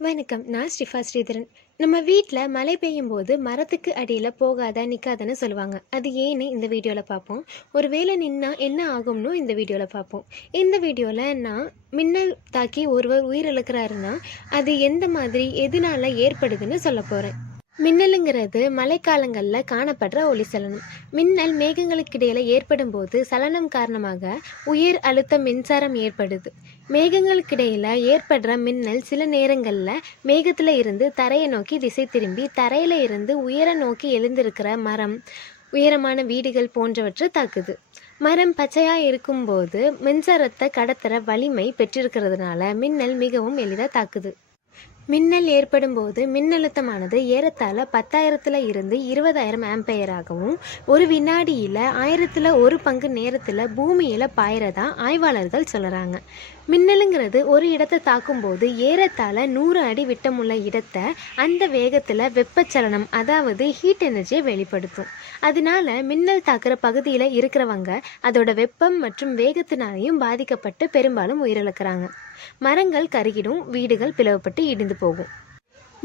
வணக்கம். நான் ஸ்ரீஃபா ஸ்ரீதரன். நம்ம வீட்டில் மழை பெய்யும் போது மரத்துக்கு அடியில் போகாத நிற்காதன்னு சொல்லுவாங்க. அது ஏன்னு இந்த வீடியோவில் பார்ப்போம். ஒரு வேளை நின்னா என்ன ஆகும்னு இந்த வீடியோவில் பார்ப்போம். இந்த வீடியோவில் நான் மின்னல் தாக்கி ஒருவர் உயிரிழக்கிறாருன்னா அது எந்த மாதிரி எதனால ஏற்படுதுன்னு சொல்ல போகிறேன். மின்னலுங்கிறது மழைக்காலங்களில் காணப்படுற ஒளி சலனம். மின்னல் மேகங்களுக்கு இடையில ஏற்படும் போது சலனம் காரணமாக உயர் அழுத்த மின்சாரம் ஏற்படுது. மேகங்களுக்கு இடையில ஏற்படுற மின்னல் சில நேரங்களில் மேகத்தில் இருந்து தரையை நோக்கி திசை திரும்பி தரையில இருந்து உயர நோக்கி எழுந்திருக்கிற மரம், உயரமான வீடுகள் போன்றவற்றை தாக்குது. மரம் பச்சையாக இருக்கும்போது மின்சாரத்தை கடத்துகிற வலிமை பெற்றிருக்கிறதுனால மின்னல் மிகவும் எளிதாக தாக்குது. மின்னல் ஏற்படும் போது மின்னழுத்தமானது ஏறத்தாழ 10,000 இருந்து 20,000 ஆம்பையராகவும் ஒரு வினாடியில் 1/1000 பங்கு நேரத்தில் பூமியில் பாயிறதா ஆய்வாளர்கள் சொல்கிறாங்க. மின்னலுங்கிறது ஒரு இடத்தை தாக்கும்போது ஏறத்தாழ 100 அடி விட்டமுள்ள இடத்தை அந்த வேகத்தில் வெப்பச்சலனம், அதாவது ஹீட் எனர்ஜியை வெளிப்படுத்தும். அதனால மின்னல் தாக்குற பகுதியில் இருக்கிறவங்க அதோட வெப்பம் மற்றும் வேகத்தினாலையும் பாதிக்கப்பட்டு பெரும்பாலும் உயிரிழக்கிறாங்க. மரங்கள் கருகிடும், வீடுகள் பிளவுபட்டு இடிந்து போகும்.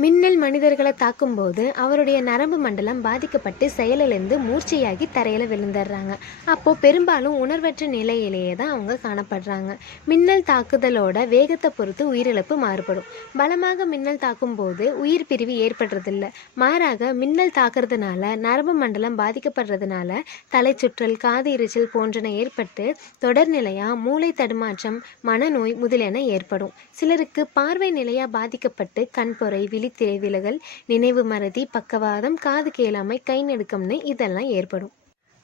மின்னல் மனிதர்களை தாக்கும்போது அவருடைய நரம்பு மண்டலம் பாதிக்கப்பட்டு செயலிழந்து மூர்ச்சையாகி தரையில் விழுந்துடுறாங்க. அப்போது பெரும்பாலும் உணர்வற்ற நிலையிலேயே தான் அவங்க காணப்படுறாங்க. மின்னல் தாக்குதலோட வேகத்தை பொறுத்து உயிரிழப்பு மாறுபடும். பலமாக மின்னல் தாக்கும்போது உயிர் பிரிவு ஏற்படுறதில்ல. மாறாக மின்னல் தாக்குறதுனால நரம்பு மண்டலம் பாதிக்கப்படுறதுனால தலை சுற்றல், காது எரிச்சல் போன்றன ஏற்பட்டு தொடர்நிலையாக மூளை தடுமாற்றம், மனநோய் முதலியன ஏற்படும். சிலருக்கு பார்வை நிலையாக பாதிக்கப்பட்டு கண்பொறை, திரை விலகல், நினைவு மறதி, பக்கவாதம், காது கேளாமை, கை நடுக்கம்னு இதெல்லாம் ஏற்படும்.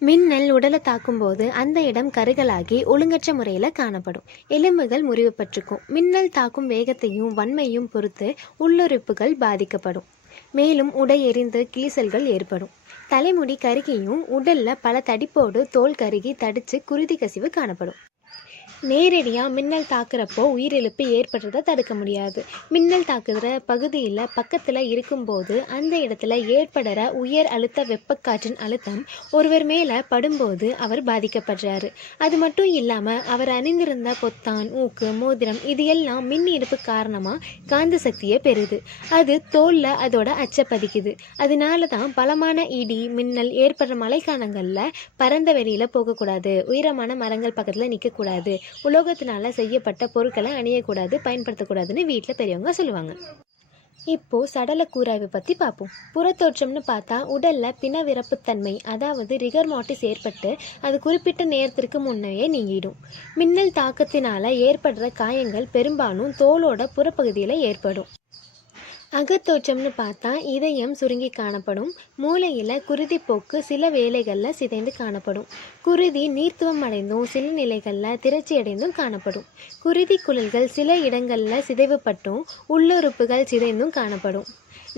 மின்னல் உடலை தாக்கும்போது அந்த இடம் கருகலாகி ஒழுங்கற்ற முறையில் காணப்படும். எலும்புகள் முறிவுபட்டிருக்கும். மின்னல் தாக்கும் வேகத்தையும் வன்மையும் பொறுத்து உள்ளுறுப்புகள் பாதிக்கப்படும். மேலும் உடை எரிந்து கிழிசல்கள் ஏற்படும். தலைமுடி கருகியும் உடல்ல பல தடிப்போடு தோல் கருகி தடிச்சு குருதி கசிவு காணப்படும். நேரடியாக மின்னல் தாக்குறப்போ உயிரிழப்பு ஏற்படுறதை தடுக்க முடியாது. மின்னல் தாக்குகிற பகுதியில் பக்கத்தில் இருக்கும்போது அந்த இடத்துல ஏற்படுற உயர் அழுத்த வெப்பக்காற்றின் அழுத்தம் ஒருவர் மேலே படும்போது அவர் பாதிக்கப்படுறாரு. அது மட்டும் இல்லாமல் அவர் அணிந்திருந்த பொத்தான், ஊக்கு, மோதிரம் இது எல்லாம் மின் ஈர்ப்பு காரணமாக காந்த சக்தியை பெறுது. அது தோலில் அதோட அச்சை பதிக்குது. அதனால தான் பலமான இடி மின்னல் ஏற்படுற மழைக்காலங்களில் பரந்த வெளியில் போகக்கூடாது, உயரமான மரங்கள் பக்கத்தில் நிற்கக்கூடாது, உலோகத்தினால செய்யப்பட்ட பொருட்களை அணியக்கூடாது, பயன்படுத்தக்கூடாதுன்னு வீட்டில் பெரியவங்க சொல்லுவாங்க. இப்போ சடல கூராய்வு பற்றி பார்ப்போம். புறத்தோற்றம்னு பார்த்தா உடலில் பிணவிறப்புத்தன்மை, அதாவது ரிகர் மார்டிஸ் ஏற்பட்டு அது குறிப்பிட்ட நேரத்திற்கு முன்னையே நீங்கிடும். மின்னல் தாக்கத்தினால ஏற்படுற காயங்கள் பெரும்பாலும் தோலோட புறப்பகுதியில் ஏற்படும். அகத்தோற்றம்னு பார்த்தா இதயம் சுருங்கி காணப்படும். மூளையில் குருதி போக்கு சில வேளைகளில் சிதைந்து காணப்படும். குருதி நீர்த்துவம் அடைந்தும் சில நிலைகளில் திரட்சி அடைந்தும் காணப்படும். குருதி குழல்கள் சில இடங்களில் சிதைவுபட்டும் உள்ளுறுப்புகள் சிதைந்தும் காணப்படும்.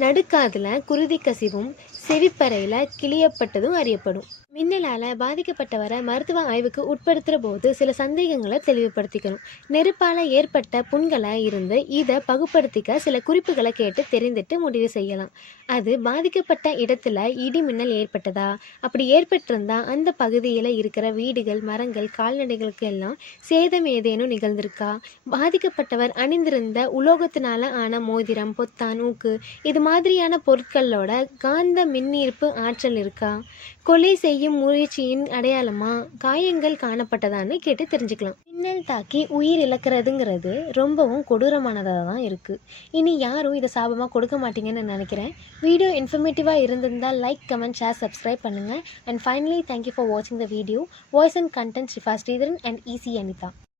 நடுக்காதில் குருதி கசிவும் செவிப்பறையில் கிளியப்பட்டதும் அறியப்படும். மின்னலால் பாதிக்கப்பட்டவரை மருத்துவ ஆய்வுக்கு உட்படுத்துகிற போது சில சந்தேகங்களை தெளிவுபடுத்திக்கணும். நெருப்பால் ஏற்பட்ட புண்களை இருந்து இதை பகுப்படுத்திக்க சில குறிப்புகளை கேட்டு தெரிந்துட்டு முடிவு செய்யலாம். அது பாதிக்கப்பட்ட இடத்துல இடி மின்னல் ஏற்பட்டதா, அப்படி ஏற்பட்டிருந்தா அந்த பகுதியில் இருக்கிற வீடுகள், மரங்கள், கால்நடைகளுக்கு எல்லாம் சேதம் ஏதேனும் நிகழ்ந்திருக்கா, பாதிக்கப்பட்டவர் அணிந்திருந்த உலோகத்தினால ஆன மோதிரம், பொத்தான், ஊக்கு இது மாதிரியான பொருட்களோட காந்த மின்னீர்ப்பு ஆற்றல் இருக்கா, கொலை செய்யும் முயற்சியின் அடையாளமா, காயங்கள் காணப்பட்டதான்னு கேட்டு தெரிஞ்சுக்கலாம். மின்னல் தாக்கி உயிர் இழக்கிறதுங்கிறது ரொம்பவும் கொடூரமானதாக தான் இருக்குது. இனி யாரும் இதை சாபமாக கொடுக்க மாட்டீங்கன்னு நினைக்கிறேன். வீடியோ இன்ஃபர்மேட்டிவாக இருந்திருந்தால் லைக், கமெண்ட், ஷேர், சப்ஸ்கிரைப் பண்ணுங்கள். அண்ட் ஃபைனலி தேங்க்யூ ஃபார் வாட்சிங் the video. Voice and content Srifa Sridharan and E C Anitha.